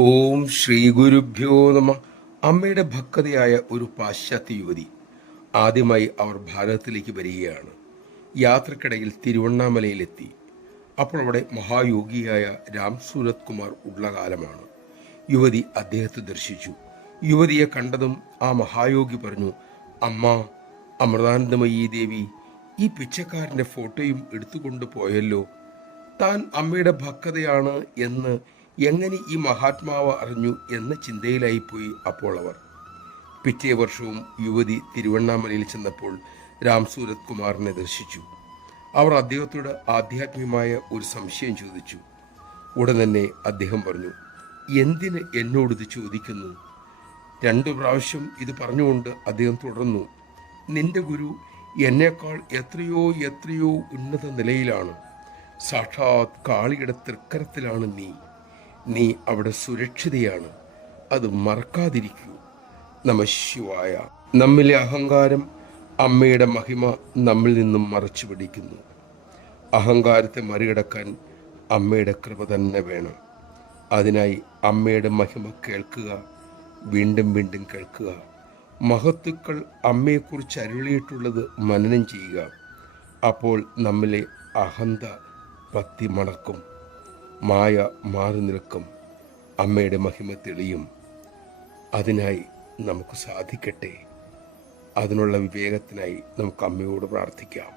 ഓം ശ്രീ ഗുരുഭ്യോ നമ. അമ്മയുടെ ഭക്തയായ ഒരു പാശ്ചാത്യ യുവതി ആദ്യമായി അവർ ഭാരതത്തിലേക്ക് വരികയാണ്. യാത്രക്കിടയിൽ തിരുവണ്ണാമലയിലെത്തി. അപ്പോൾ അവിടെ മഹായോഗിയായ രാം സൂരത് കുമാർ ഉള്ള കാലമാണ്. യുവതി അദ്ദേഹത്തെ ദർശിച്ചു. യുവതിയെ കണ്ടതും ആ മഹായോഗി പറഞ്ഞു, അമ്മ അമൃതാനന്ദമയീ ദേവി, ഈ പിച്ചക്കാരൻ്റെ ഫോട്ടോയും എടുത്തുകൊണ്ട് പോയല്ലോ. താൻ അമ്മയുടെ ഭക്തയാണ് എന്ന് എങ്ങനെ ഈ മഹാത്മാവ് അറിഞ്ഞു എന്ന ചിന്തയിലായിപ്പോയി അപ്പോൾ അവർ. പിറ്റേ വർഷവും യുവതി തിരുവണ്ണാമലയിൽ ചെന്നപ്പോൾ രാം സൂരത് കുമാറിനെ ദർശിച്ചു. അവർ അദ്ദേഹത്തോട് ആധ്യാത്മികമായ ഒരു സംശയം ചോദിച്ചു. ഉടൻ തന്നെ അദ്ദേഹം പറഞ്ഞു, എന്തിന് എന്നോടിത് ചോദിക്കുന്നു? 2 പ്രാവശ്യം ഇത് പറഞ്ഞുകൊണ്ട് അദ്ദേഹം തുടർന്നു, നിന്റെ ഗുരു എന്നേക്കാൾ എത്രയോ എത്രയോ ഉന്നത നിലയിലാണ്. സാക്ഷാത് കാളിയുടെ തൃക്കരത്തിലാണ് നീ അവിടെ സുരക്ഷിതയാണ്. അത് മറക്കാതിരിക്കൂ. നമഃശിവായ. നമ്മിലെ അഹങ്കാരം അമ്മയുടെ മഹിമ നമ്മിൽ നിന്നും മറച്ചു പിടിക്കുന്നു. അഹങ്കാരത്തെ മറികടക്കാൻ അമ്മയുടെ കൃപ തന്നെ വേണം. അതിനായി അമ്മയുടെ മഹിമ കേൾക്കുക, വീണ്ടും വീണ്ടും കേൾക്കുക. മഹത്തുക്കൾ അമ്മയെക്കുറിച്ച് അരുളിയിട്ടുള്ളത് മനനം ചെയ്യുക. അപ്പോൾ നമ്മിലെ അഹന്ത ഭക്തി മണക്കും, മായ മാറി നിൽക്കും, അമ്മയുടെ മഹിമ തെളിയും. അതിനായി നമുക്ക് സാധിക്കട്ടെ. അതിനുള്ള വിവേകത്തിനായി നമുക്ക് അമ്മയോട് പ്രാർത്ഥിക്കാം.